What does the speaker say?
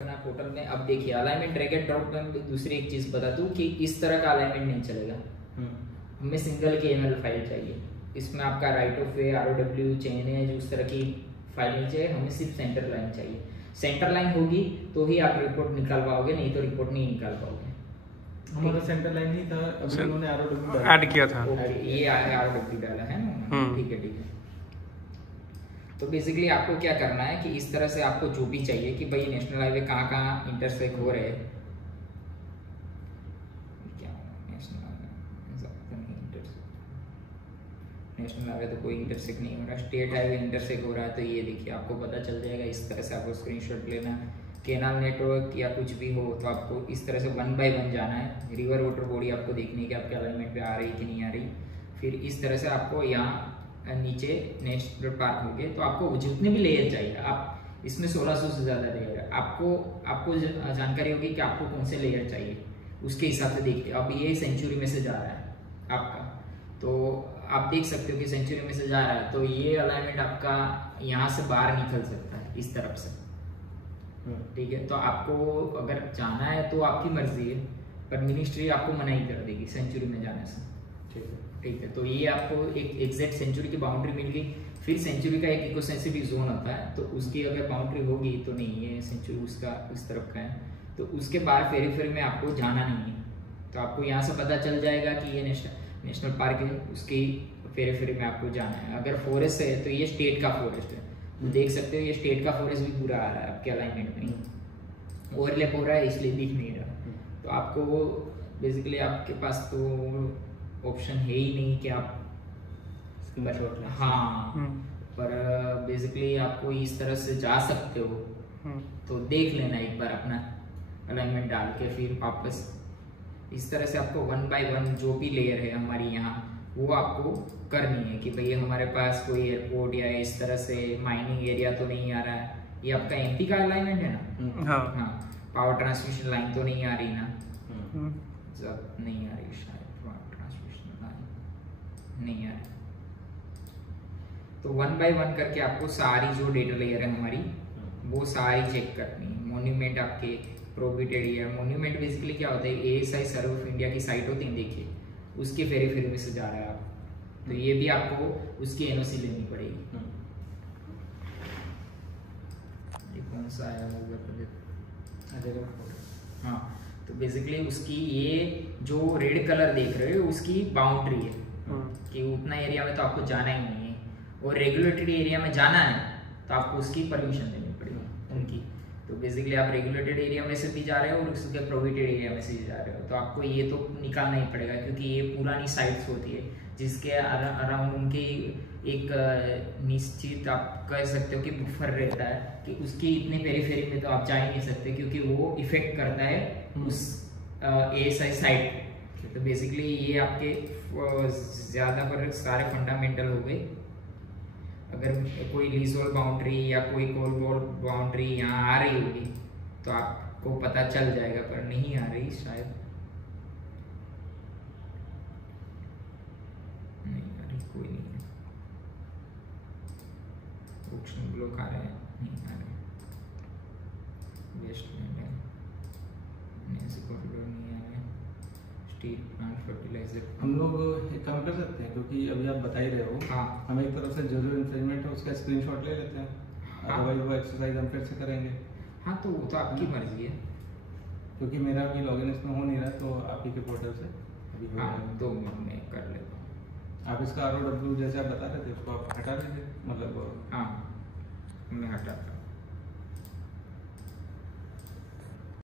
Portal में अब देखिए अलाइनमेंट ड्रैग एंड ड्रॉप में दूसरी एक चीज बता दूं कि इस तरह का अलाइनमेंट नहीं चलेगा। हमें सिंगल KML फाइल चाहिए, इसमें आपका right of way ROW chain है, उस तरह की फाइल नहीं चाहिए। हमें सिर्फ सेंटर लाइन चाहिए। सेंटर लाइन होगी तो ही आप रिपोर्ट निकाल पाओगे, नहीं तो रिपोर्ट नहीं निकाल पाओगे। हमारा सेंटर लाइन ही था, अभी उन्होंने ROW ऐड किया था। ये ROW डाला है ना, ठीक है ठीक है। तो बेसिकली आपको क्या करना है कि इस तरह से आपको जो भी चाहिए कि भाई नेशनल हाईवे कहाँ कहाँ इंटरसेक्ट हो रहे हैं, नेशनल हाईवे तो कोई इंटरसेक्ट नहीं हो रहा, स्टेट हाईवे इंटरसेक्ट हो रहा है, तो ये देखिए आपको पता चल जाएगा। इस तरह से आपको स्क्रीनशॉट लेना है। कैनाल नेटवर्क या कुछ भी हो तो आपको इस तरह से 1 बाय 1 जाना है। रिवर वाटर बॉडी आपको देखनी है कि आपके अलाइनमेंट पे आ रही कि नहीं आ रही। फिर इस तरह से आपको यहाँ नीचे नेशनल पार्क हो गए तो आपको जितने भी लेयर चाहिए, आप इसमें 1600 से ज़्यादा लेयर है, आपको जानकारी होगी कि आपको कौन से लेयर चाहिए, उसके हिसाब से देखिए। अब ये सेंचुरी में से जा रहा है आपका, तो आप देख सकते हो कि सेंचुरी में से जा रहा है, तो ये अलाइनमेंट आपका यहाँ से बाहर निकल सकता है इस तरफ से, ठीक है। तो आपको अगर जाना है तो आपकी मर्जी है, पर मिनिस्ट्री आपको मना ही कर देगी सेंचुरी में जाने से, ठीक है। तो ये आपको एक एग्जैक्ट सेंचुरी की बाउंड्री मिल गई। फिर सेंचुरी का एक इको सेंसिटिव जोन होता है, तो उसकी अगर बाउंड्री होगी तो नहीं, ये सेंचुरी उसका उस तरफ का है, तो उसके बाहर फेरी में आपको जाना नहीं है। तो आपको यहाँ से पता चल जाएगा कि ये नेशनल पार्क है, उसकी फेरी में आपको जाना है। अगर फॉरेस्ट है तो ये स्टेट का फॉरेस्ट है, तो देख सकते हो ये स्टेट का फॉरेस्ट भी पूरा आ रहा है आपके अलाइनमेंट में, ओवरलैप हो रहा है इसलिए दिख नहीं रहा। तो आपको वो बेसिकली आपके पास तो ऑप्शन है ही नहीं कि आप पर बेसिकली आपको इस तरह से जा सकते हो। तो देख लेना एक बार अपना अलाइनमेंट डाल के, फिर वापस इस तरह से आपको 1 बाय 1 जो भी लेयर है हमारी यहाँ वो आपको करनी है कि भाई हमारे पास कोई एयरपोर्ट या इस तरह से माइनिंग एरिया तो नहीं आ रहा है। ये आपका MP का अलाइनमेंट है ना? हाँ। पावर ट्रांसमिशन लाइन तो नहीं आ रही ना? जब नहीं आ रही शायद पावर ट्रांसमिशन लाइन नहीं आ रही, तो 1 बाय 1 करके आपको सारी जो डेटा लेयर है हमारी वो सारी चेक करनी है। मोन्यूमेंट आपके प्रोहिबिटेड एरिया, मोन्यूमेंट बेसिकली क्या होता है, ASI सर्व ऑफ इंडिया की साइट होती है, देखिए उसके फेरी में से जा रहा है आप, तो ये भी आपको उसकी NOC लेनी पड़ेगी। ये कौन सा है वो? हाँ, तो बेसिकली उसकी ये जो रेड कलर देख रहे हो उसकी बाउंड्री है कि उतना एरिया में तो आपको जाना ही नहीं है, और रेगुलेटेड एरिया में जाना है तो आपको उसकी परमिशन देनी पड़ेगी उनकी। तो बेसिकली आप रेगुलेटेड एरिया में से भी जा रहे हो और उसके प्रोहिबिटेड एरिया में से भी जा रहे हो, तो आपको ये तो निकालना ही पड़ेगा, क्योंकि ये पुरानी साइट्स होती है जिसके अराउंड उनकी एक निश्चित आप कह सकते हो कि बुफर रहता है कि उसकी इतने पेरीफेरी में तो आप जा ही नहीं सकते, क्योंकि वो इफेक्ट करता है उस ASI साइट। तो बेसिकली ये आपके ज़्यादा पर सारे फंडामेंटल हो गए। अगर कोई लीजोल बाउंड्री या कोई कोल बॉल बाउंड्री यहाँ आ रही होगी तो आपको पता चल जाएगा, पर नहीं आ रही शायद, नहीं आ रही, कोई नहीं है। ऑप्शन ब्लॉक आ रहे हैं, नहीं आ रहे, वेस्टलैंड है, नहीं आ रहे, स्टील प्लांट फर्टिलाइजर। हम लोग एक काम कर सकते हैं, क्योंकि अभी आप बता ही रहे हो, हाँ, हम एक तरफ से जरूर इंफ्रिंजमेंट है उसका स्क्रीनशॉट ले लेते हैं, अदरवाइज वो एक्सरसाइज हम फिर से करेंगे। हाँ, तो वो तो आपकी मर्जी है, क्योंकि मेरा भी लॉगिन इसमें हो नहीं रहा, तो आप ही के पोर्टल से अभी हाँ, तो मैं कर लेता हूँ। आप इसका ROW जैसे आप बता रहे थे उसको आप हटा दीजिए, मतलब हाँ, मैं हटाता हूँ।